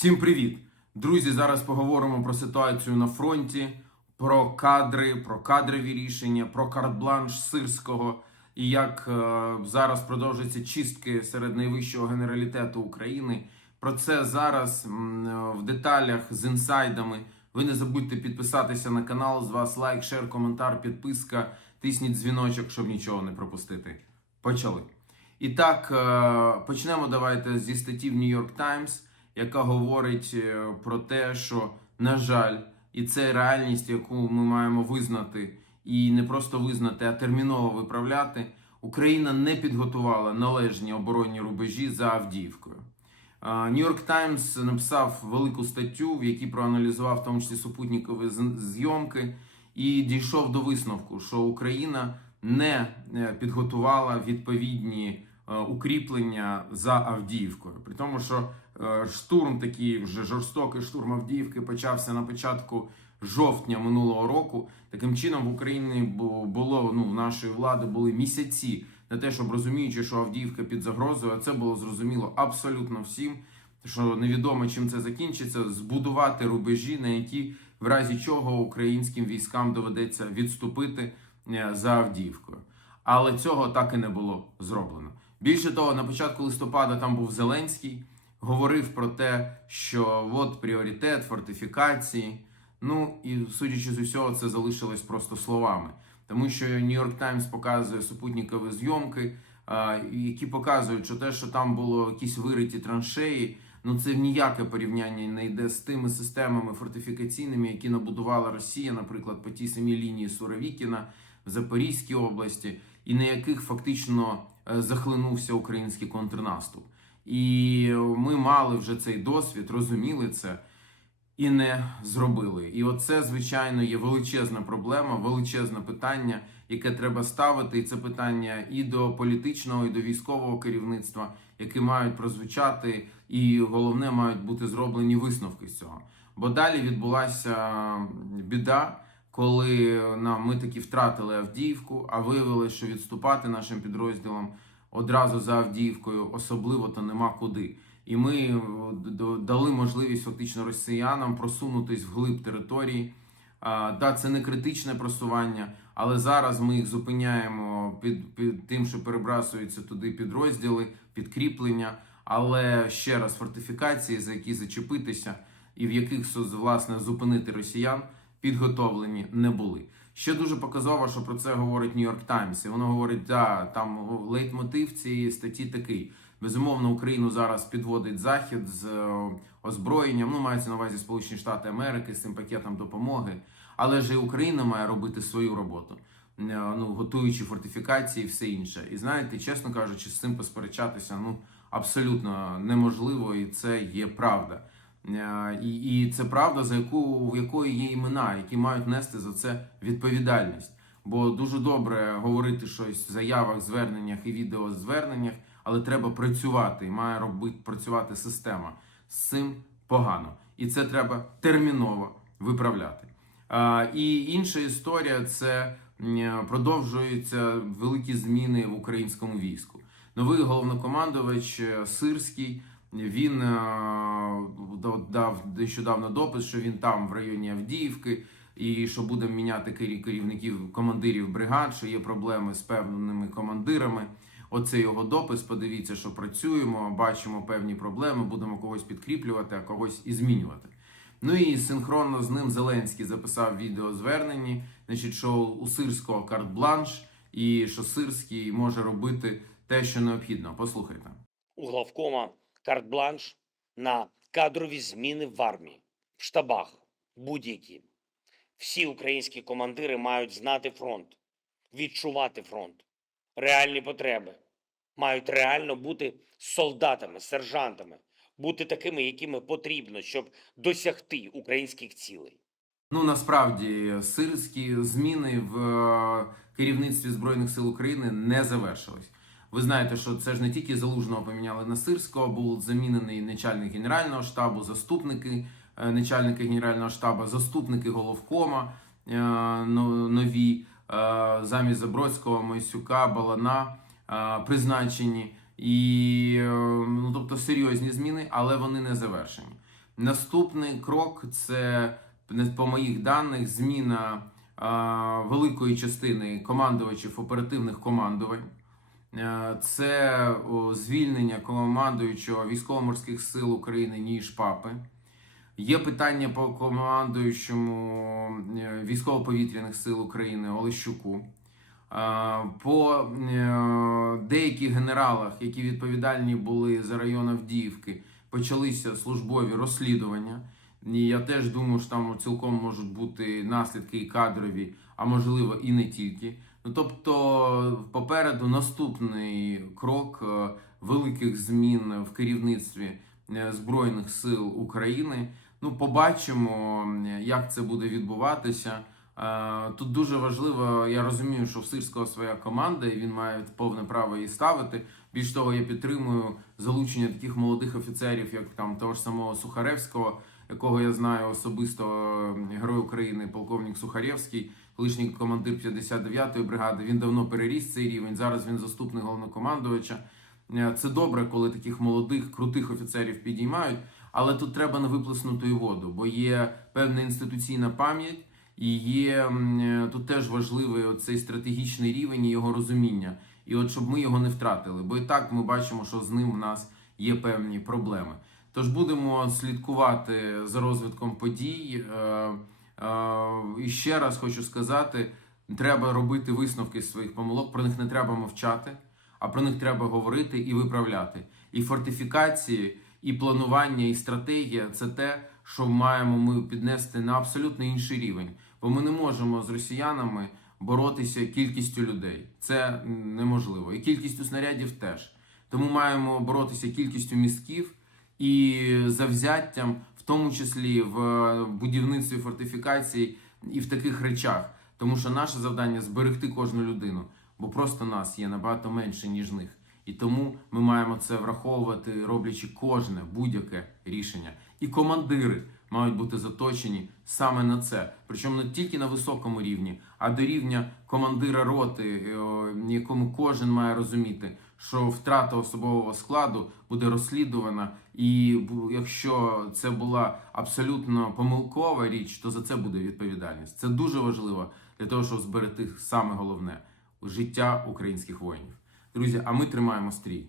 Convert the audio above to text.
Всім привіт! Друзі, зараз поговоримо про ситуацію на фронті, про кадри, про кадрові рішення, про карт-бланш сирського і як е, зараз продовжуються чистки серед найвищого генералітету України. Про це зараз м, е, в деталях з інсайдами. Ви не забудьте підписатися на канал. З вас лайк, шер, коментар, підписка. Тисніть дзвіночок, щоб нічого не пропустити. Почали. І так, е, почнемо давайте зі статті в New York Times, яка говорить е, про те, що, на жаль, і це реальність, яку ми маємо визнати, і не просто визнати, а терміново виправляти. Україна не підготувала належні оборонні рубежі за Авдіївкою. York Times написав велику статтю, в якій проаналізував в тому числі супутникові зйомки, і дійшов до висновку, що Україна не е, підготувала відповідні е, укріплення за Авдіївкою. При тому, що штурм, такий вже жорстокий штурм Авдіївки, почався на початку жовтня минулого року. Таким чином в Україні було ну в нашої влади були місяці на те, щоб розуміючи, що Авдіївка під загрозою, а це було зрозуміло абсолютно всім. Що невідомо чим це закінчиться, збудувати рубежі, на які в разі чого українським військам доведеться відступити е, за Авдіївкою. Але цього так і не було зроблено. Більше того, на початку листопада там був Зеленський, говорив про те, що от пріоритет фортифікації. Ну і судячи з усього, це залишилось просто словами, тому що York Times показує супутникові зйомки, які показують, що те, що там було якісь вириті траншеї, ну це ніяке порівняння не йде з тими системами фортифікаційними, які набудувала Росія, наприклад, по тій самій лінії Суровікіна в Запорізькій області, і на яких фактично е, захлинувся український контрнаступ. І ми мали вже цей досвід, розуміли це і не зробили. І оце, звичайно, є величезна проблема, величезне питання, яке треба ставити. І це питання і до політичного, і до військового керівництва, які мають прозвучати, і головне мають бути зроблені висновки з цього. Бо далі відбулася біда, коли нам ми таки втратили Авдіївку, а виявилося, що відступати нашим підрозділам одразу за Авдіївкою особливо то нема куди. І ми е, дали можливість фактично росіянам просунутись вглиб території. А, да, це не критичне просування, але зараз ми їх зупиняємо під, під тим, що перебрасуються туди підрозділи, підкріплення. Але ще раз фортифікації, за які зачепитися, і в яких власне зупинити росіян, підготовлені не були. Ще дуже показово, що про це говорить York Times. І воно говорить, да, там лейтмотив цієї статті такий. Безумовно, Україну зараз підводить захід з е, озброєнням. Ну, мається на увазі Сполучені Штати Америки з цим пакетом допомоги. Але ж і Україна має робити свою роботу, е, ну готуючи фортифікації і все інше. І знаєте, чесно кажучи, з цим посперечатися ну абсолютно неможливо, і це є правда. Е, І, і це правда, за яку в якої є імена, які мають нести за це відповідальність. Бо дуже добре говорити щось в заявах, зверненнях і відеозверненнях, але треба працювати і має робити працювати система. З цим погано, і це треба терміново виправляти. А, і інша історія це продовжуються великі зміни в українському війську. Новий головнокомандувач е, Сирський. Він е, дав- дав нещодавно допис, що він там в районі Авдіївки, і що буде міняти керівників командирів бригад, що є проблеми з певними командирами. Оце його допис. Подивіться, що працюємо, бачимо певні проблеми, будемо когось підкріплювати, а когось і змінювати. Ну і синхронно з ним Зеленський записав відеозверненні, значить, що у Сирського карт-бланш, і що Сирський може робити те, що необхідно. Послухайте. у главкома карт-бланш на кадрові зміни в армії, в штабах будь-які. Всі українські командири мають знати фронт, відчувати фронт, реальні потреби, мають реально бути солдатами, сержантами, бути такими, якими потрібно, щоб досягти українських цілей. Ну насправді сирські зміни в е, керівництві збройних сил України не завершились. Ви знаєте, що це ж не тільки залужного поміняли на сирського, був замінений начальник генерального штабу, заступники е, начальника генерального штабу, заступники головкома е, нові е, замість Забродського, Мойсюка, Балана призначені. І ну, тобто серйозні зміни, але вони не завершені. Наступний крок це по моїх даних зміна великої частини командувачів оперативних командувань. Е, Це звільнення командуючого військово-морських сил України ніж папи. Є питання по командуючому е, військово-повітряних сил України Олещуку. Е, По деяких генералах, які відповідальні були за район Авдіївки, почалися службові розслідування. Я теж думаю, що там цілком можуть бути наслідки і кадрові, а можливо і не тільки. Ну тобто, попереду наступний крок е, великих змін в керівництві е, Збройних сил України. Ну, побачимо, як це буде відбуватися. Е, Тут дуже важливо, я розумію, що в Сирського своя команда, і він має повне право її ставити. Більш того, я підтримую залучення таких молодих офіцерів, як там того ж самого Сухаревського, якого я знаю особисто герой України, полковник Сухаревський, колишній командир 59-ї бригади. Він давно переріс цей рівень. Зараз він заступник головнокомандувача. Е, Це добре, коли таких молодих, крутих офіцерів підіймають, але тут треба не виплеснути воду, бо є певна інституційна пам'ять. І є е, тут теж важливий цей стратегічний рівень і його розуміння. І от щоб ми його не втратили, бо і так ми бачимо, що з ним в нас є певні проблеми. Тож будемо слідкувати за розвитком подій. Е, І ще раз хочу сказати: треба робити висновки з своїх помилок. Про них не треба мовчати, а про них треба говорити і виправляти. І фортифікації, і планування, і стратегія це те, що маємо ми піднести на абсолютно інший рівень. Бо ми не можемо з росіянами боротися кількістю людей. Це неможливо. І кількістю снарядів теж. Тому маємо боротися кількістю містків і завзяттям, тому числі в е, будівництві фортифікацій і в таких речах. Тому що наше завдання зберегти кожну людину, бо просто нас є набагато менше, ніж них. І тому ми маємо це враховувати, роблячи кожне будь-яке рішення. І командири мають бути заточені саме на це. Причому не тільки на високому рівні, а до рівня командира роти, е, якому кожен має розуміти, що втрата особового складу буде розслідувана, і якщо це була абсолютно помилкова річ, то за це буде відповідальність. Це дуже важливо для того, щоб зберегти саме головне життя українських воїнів. Друзі, а ми тримаємо стрій.